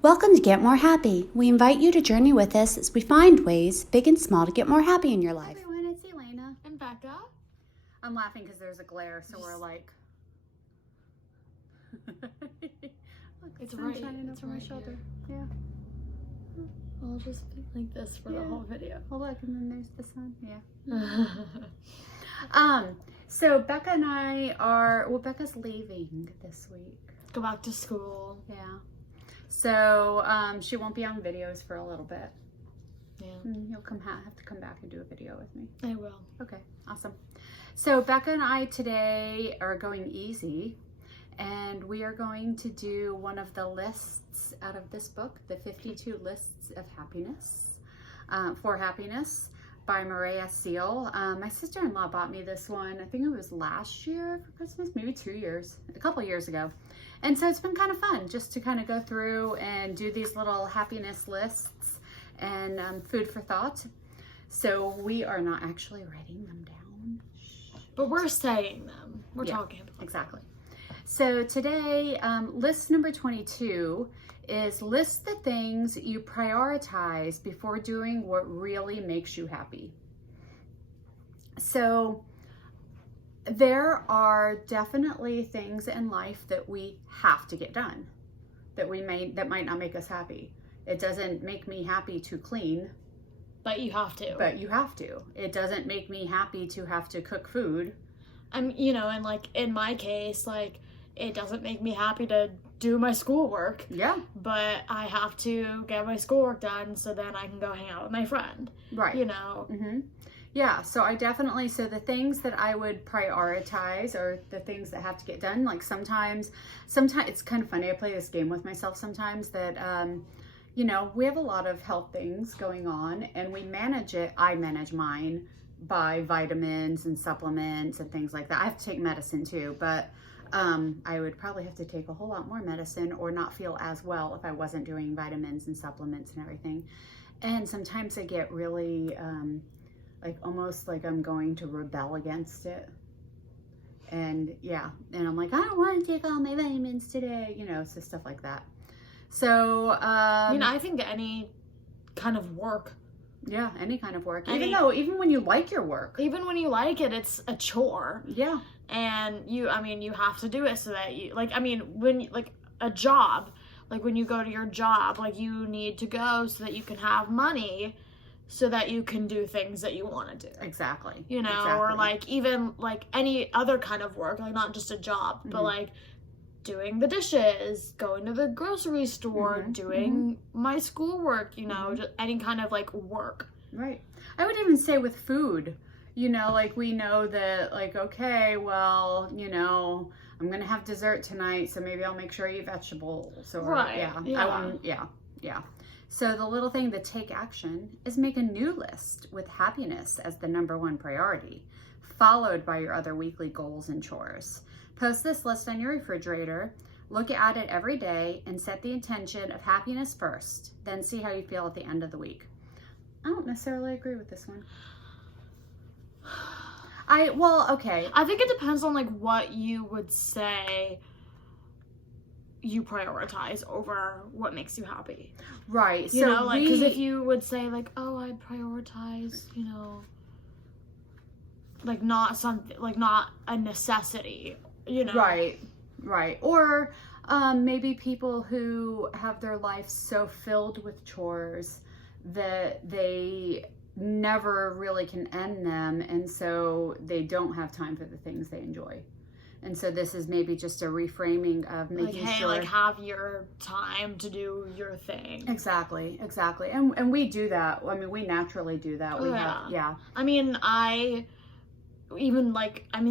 Welcome to Get More Happy. We invite you to journey with us as we find ways, big and small, to get more happy in your life. Hey everyone, it's Elena. And Becca. I'm laughing because there's a glare, so we're like... Look, It's sun right. shining It's over my right shoulder. here. Yeah. I'll just be like this for the whole video. Oh look, and then there's the sun. Yeah. So Becca and I are... Well, Becca's leaving this week. Go back to school. Yeah. So she won't be on videos for a little bit. Yeah. You'll have to come back and do a video with me. I will. Okay, awesome. So Becca and I today are going easy, and we are going to do one of the lists out of this book, the 52 Lists of Happiness, for Happiness by Moorea Seal. My sister-in-law bought me this one, I think it was last year for Christmas, maybe a couple years ago. And so it's been kind of fun just to kind of go through and do these little happiness lists and food for thought. So we are not actually writing them down. But we're saying them. We're talking about them. Exactly. So today, list number 22 is list the things you prioritize before doing what really makes you happy. So there are definitely things in life that we have to get done that might not make us happy. It doesn't make me happy to clean. But you have to. But you have to. It doesn't make me happy to have to cook food. And like in my case, like it doesn't make me happy to do my schoolwork. Yeah. But I have to get my schoolwork done so then I can go hang out with my friend. Right. Mm-hmm. Yeah, so the things that I would prioritize are the things that have to get done. Like sometimes it's kind of funny. I play this game with myself sometimes that, we have a lot of health things going on and we manage it. I manage mine by vitamins and supplements and things like that. I have to take medicine too, but I would probably have to take a whole lot more medicine or not feel as well if I wasn't doing vitamins and supplements and everything. And sometimes I get really... almost like I'm going to rebel against it. And I'm like, I don't want to take all my vitamins today, so stuff like that. So, I think any kind of work. Yeah, any kind of work. Even when you like your work. Even when you like it, it's a chore. Yeah. And you have to do it so that when a job, like when you go to your job, like you need to go so that you can have money so that you can do things that you want to do. Exactly. Exactly. Or like even like any other kind of work, like not just a job, but like doing the dishes, going to the grocery store, doing my schoolwork, just any kind of like work. Right. I would even say with food, like we know that like, okay, well, I'm going to have dessert tonight, so maybe I'll make sure I eat vegetables. Or, right. Yeah. So the little thing to take action is make a new list with happiness as the #1 priority, followed by your other weekly goals and chores. Post this list on your refrigerator, look at it every day, and set the intention of happiness first. Then see how you feel at the end of the week. I don't necessarily agree with this one. Okay. I think it depends on like what you would say you prioritize over what makes you happy. Right. Because if you would say like, oh, I'd prioritize, like not something, like not a necessity, Right. Or maybe people who have their life so filled with chores that they never really can end them, and so they don't have time for the things they enjoy. And so this is maybe just a reframing of making sure... like have your time to do your thing. Exactly. And we do that. I mean, we naturally do that.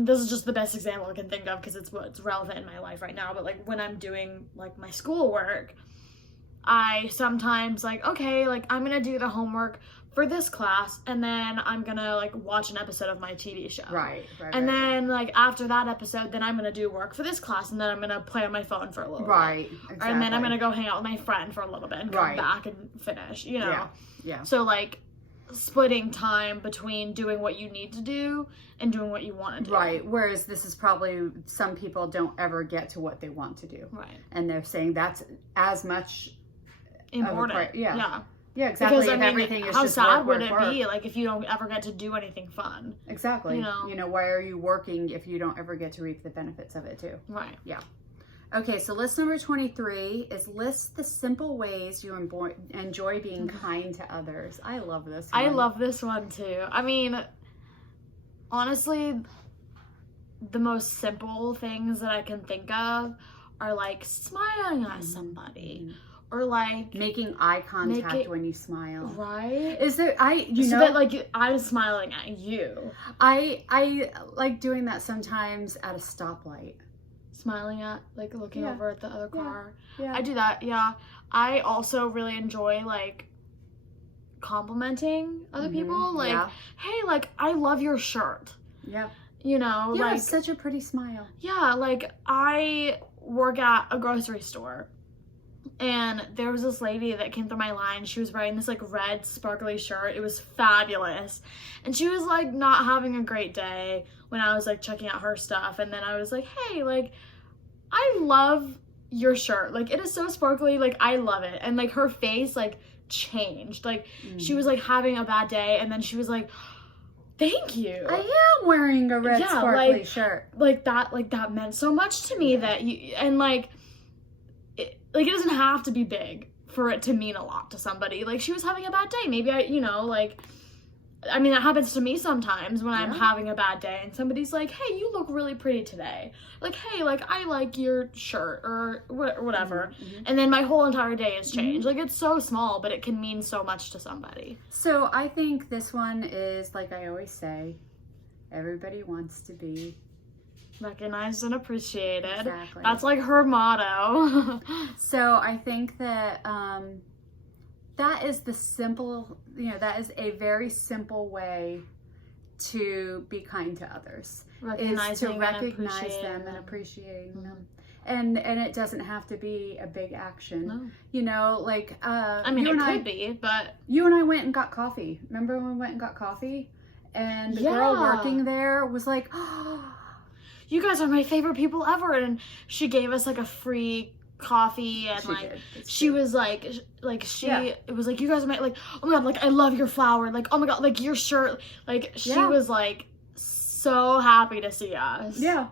This is just the best example I can think of because it's what's relevant in my life right now. But like when I'm doing like my schoolwork, I sometimes like, okay, like I'm going to do the homework for this class, and then I'm gonna like watch an episode of my TV show. Right. And then like after that episode, then I'm gonna do work for this class, and then I'm gonna play on my phone for a little bit. Right. Exactly. And then I'm gonna go hang out with my friend for a little bit and come back and finish. Yeah. So like splitting time between doing what you need to do and doing what you want to do. Right. Whereas this is probably some people don't ever get to what they want to do. Right. And they're saying that's as much important. Yeah, exactly. Because, if everything is how just sad work, would it work. be, like, if you don't ever get to do anything fun? Exactly. You know, why are you working if you don't ever get to reap the benefits of it too? Right. Yeah. Okay, so list number 23 is list the simple ways you enjoy being kind to others. I love this one. I love this one too. I mean, honestly, the most simple things that I can think of are like smiling at somebody or like making eye contact when you smile. Right? Is there so that like I'm smiling at you. I like doing that sometimes at a stoplight. Smiling at, like, looking over at the other car. Yeah. I do that, yeah. I also really enjoy, like, complimenting other people. Like, hey, like, I love your shirt. Yeah. You know, you like... have such a pretty smile. Yeah, like, I work at a grocery store. And there was this lady that came through my line. She was wearing this, like, red sparkly shirt. It was fabulous. And she was, like, not having a great day when I was, like, checking out her stuff. And then I was like, hey, like, I love your shirt. Like, it is so sparkly. Like, I love it. And, like, her face, like, changed. Like, she was, like, having a bad day. And then she was like, thank you. I am wearing a red sparkly shirt. Like, that meant so much to me that you... And, like... Like, it doesn't have to be big for it to mean a lot to somebody. Like, she was having a bad day. Maybe I mean, that happens to me sometimes when I'm having a bad day and somebody's like, hey, you look really pretty today. Like, hey, like, I like your shirt or whatever. And then my whole entire day has changed. Like, it's so small, but it can mean so much to somebody. So I think this one is, like I always say, everybody wants to be recognized and appreciated. Exactly. That's like her motto. So I think that that is the simple, that is a very simple way to be kind to others. Is to recognize them and appreciate them. And it doesn't have to be a big action. No. Like I mean, it could be, but you and I went and got coffee. Remember when we went and got coffee? And the girl working there was like, oh, you guys are my favorite people ever. And she gave us like a free coffee and she was like it was like, you guys are my, like, oh my god, like, I love your flower, like, oh my god, like, your shirt, like, she was like so happy to see us. Yeah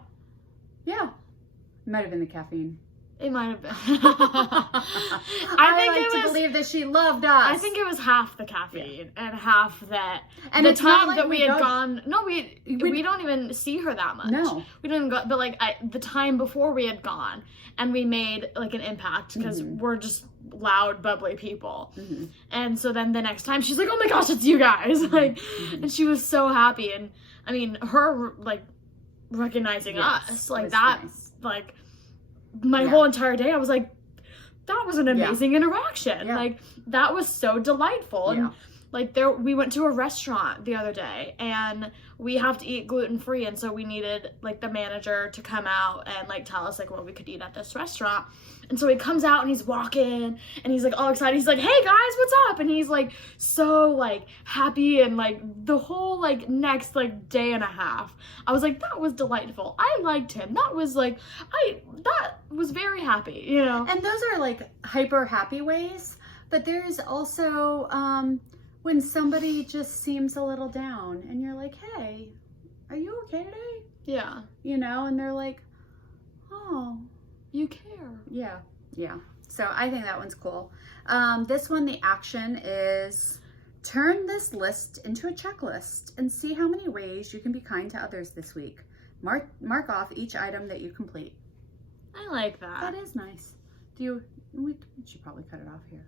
might have been the caffeine. It might have been. I like to believe that she loved us. I think it was half the caffeine and half that. And the time like that we had gone. No, we don't even see her that much. No, we didn't go. But like the time before we had gone, and we made like an impact because we're just loud, bubbly people. And so then the next time she's like, "Oh my gosh, it's you guys!" Like, and she was so happy. And I mean, her like recognizing us like that, like. My whole entire day, I was like, that was an amazing interaction. Like, that was so delightful. And, like, we went to a restaurant the other day, and we have to eat gluten-free, and so we needed, like, the manager to come out and, like, tell us, like, what we could eat at this restaurant. And so he comes out, and he's walking, and he's, like, all excited. He's like, hey, guys, what's up? And he's, like, so, like, happy, and, like, the whole, like, next, like, day and a half, I was like, that was delightful. I liked him. That was, like, that was very happy, you know? And those are, like, hyper happy ways, but there's also, when somebody just seems a little down, and you're like, hey, are you okay today? Yeah. You know, and they're like, oh, you care. Yeah. So I think that one's cool. This one, the action is turn this list into a checklist and see how many ways you can be kind to others this week. Mark off each item that you complete. I like that. That is nice. We should probably cut it off here.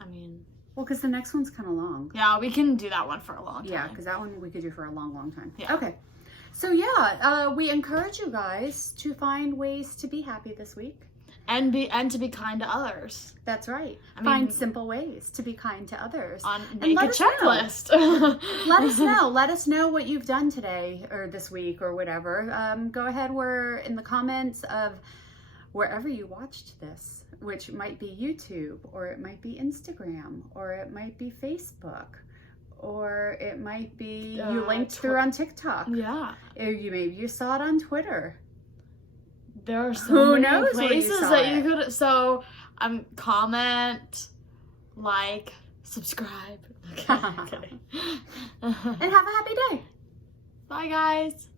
I mean... Well, because the next one's kind of long. Yeah, we can do that one for a long time. Yeah, because that one we could do for a long, long time. Yeah. Okay. So yeah, we encourage you guys to find ways to be happy this week. And to be kind to others. That's right. Find simple ways to be kind to others. Make a checklist. Let us know. Let us know what you've done today or this week or whatever. Go ahead. We're in the comments of wherever you watched this, which might be YouTube, or it might be Instagram, or it might be Facebook, or it might be you linked through on TikTok. Yeah. Or maybe you saw it on Twitter. There are so many places that you could. So Comment, like, subscribe. Okay, And have a happy day. Bye, guys.